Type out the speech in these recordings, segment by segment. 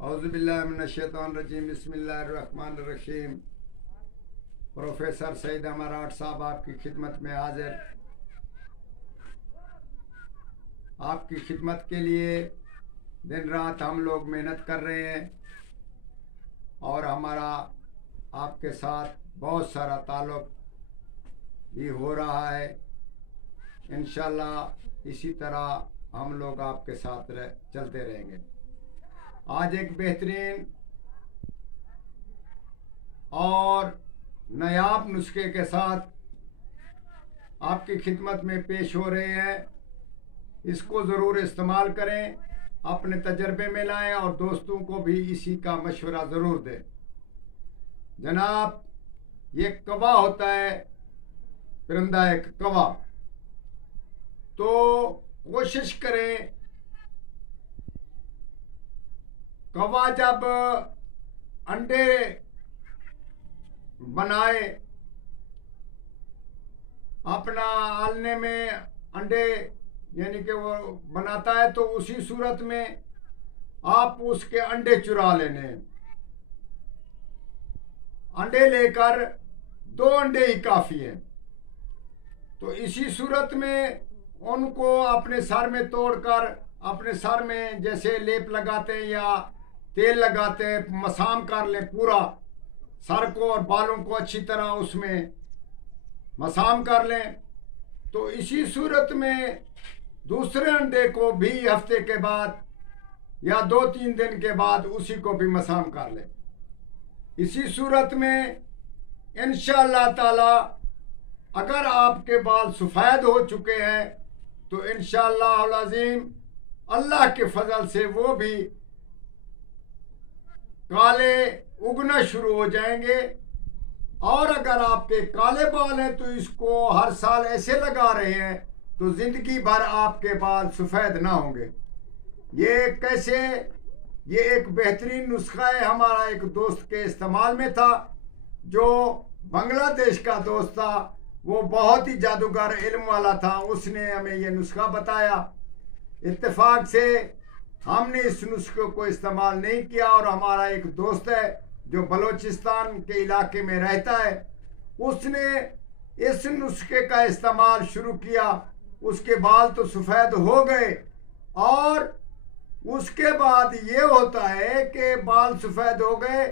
औज़ुबिल्लाहिमिनश्शैतानिर्रजीम बिस्मिल्लाहिर्रहमानिर्रहीम। प्रोफेसर सईद अमराट साहब आपकी खिदमत में हाजिर। आपकी खिदमत के लिए दिन रात हम लोग मेहनत कर रहे हैं और हमारा आपके साथ बहुत सारा ताल्लुक़ भी हो रहा है। इंशाअल्लाह इसी तरह हम लोग आपके साथ चलते रहेंगे। आज एक बेहतरीन और नायाब नुस्खे के साथ आपकी खिदमत में पेश हो रहे हैं। इसको ज़रूर इस्तेमाल करें, अपने तजर्बे में लाएं और दोस्तों को भी इसी का मशवरा ज़रूर दें। जनाब, ये कौवा होता है, परिंदा एक कौवा। तो कोशिश करें, कौवा जब अंडे बनाए, अपना आलने में अंडे यानी कि वो बनाता है, तो उसी सूरत में आप उसके अंडे चुरा लेने। अंडे लेकर 2 अंडे ही काफ़ी हैं। तो इसी सूरत में उनको अपने सर में तोड़कर अपने सर में जैसे लेप लगाते हैं या तेल लगाते हैं, मसाम कर लें पूरा सर को और बालों को अच्छी तरह उसमें मसाम कर लें। तो इसी सूरत में दूसरे अंडे को भी हफ्ते के बाद या 2-3 दिन के बाद उसी को भी मसाम कर लें। इसी सूरत में इंशाअल्लाह ताला अगर आपके बाल सफ़ेद हो चुके हैं तो इंशाअल्लाह अज़ीम अल्लाह के फजल से वो भी काले उगना शुरू हो जाएंगे। और अगर आपके काले बाल हैं तो इसको हर साल ऐसे लगा रहे हैं तो ज़िंदगी भर आपके बाल सफ़ेद ना होंगे। ये कैसे? ये एक बेहतरीन नुस्खा है, हमारा एक दोस्त के इस्तेमाल में था, जो बांग्लादेश का दोस्त था। वो बहुत ही जादूगर इल्म वाला था, उसने हमें ये नुस्खा बताया। इत्तेफाक से हमने इस नुस्खे को इस्तेमाल नहीं किया और हमारा एक दोस्त है जो बलोचिस्तान के इलाके में रहता है, उसने इस नुस्खे का इस्तेमाल शुरू किया। उसके बाल तो सफ़ेद हो गए और उसके बाद ये होता है कि बाल सफ़ेद हो गए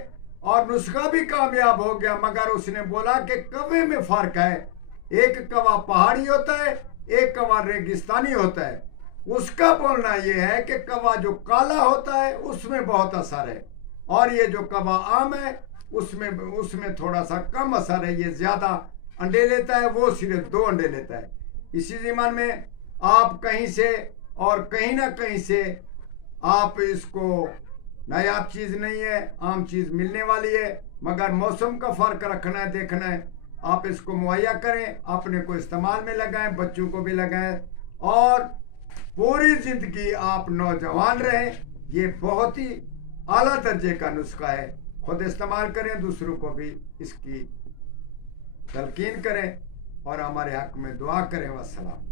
और नुस्खा भी कामयाब हो गया। मगर उसने बोला कि कौवे में फ़र्क है, एक कौवा पहाड़ी होता है, एक कौवा रेगिस्तानी होता है। उसका बोलना यह है कि कौवा जो काला होता है उसमें बहुत असर है और ये जो कौवा आम है उसमें थोड़ा सा कम असर है। ये ज़्यादा अंडे लेता है, वो सिर्फ 2 अंडे लेता है। इसी ज़माने में आप कहीं से और कहीं ना कहीं से आप इसको, नायाब चीज़ नहीं है, आम चीज़ मिलने वाली है, मगर मौसम का फ़र्क रखना है, देखना है। आप इसको मुहैया करें, अपने को इस्तेमाल में लगाएं, बच्चों को भी लगाएं और पूरी ज़िंदगी आप नौजवान रहें। ये बहुत ही आला दर्जे का नुस्खा है। खुद इस्तेमाल करें, दूसरों को भी इसकी तलकीन करें और हमारे हक़ में दुआ करें। वस्सलाम।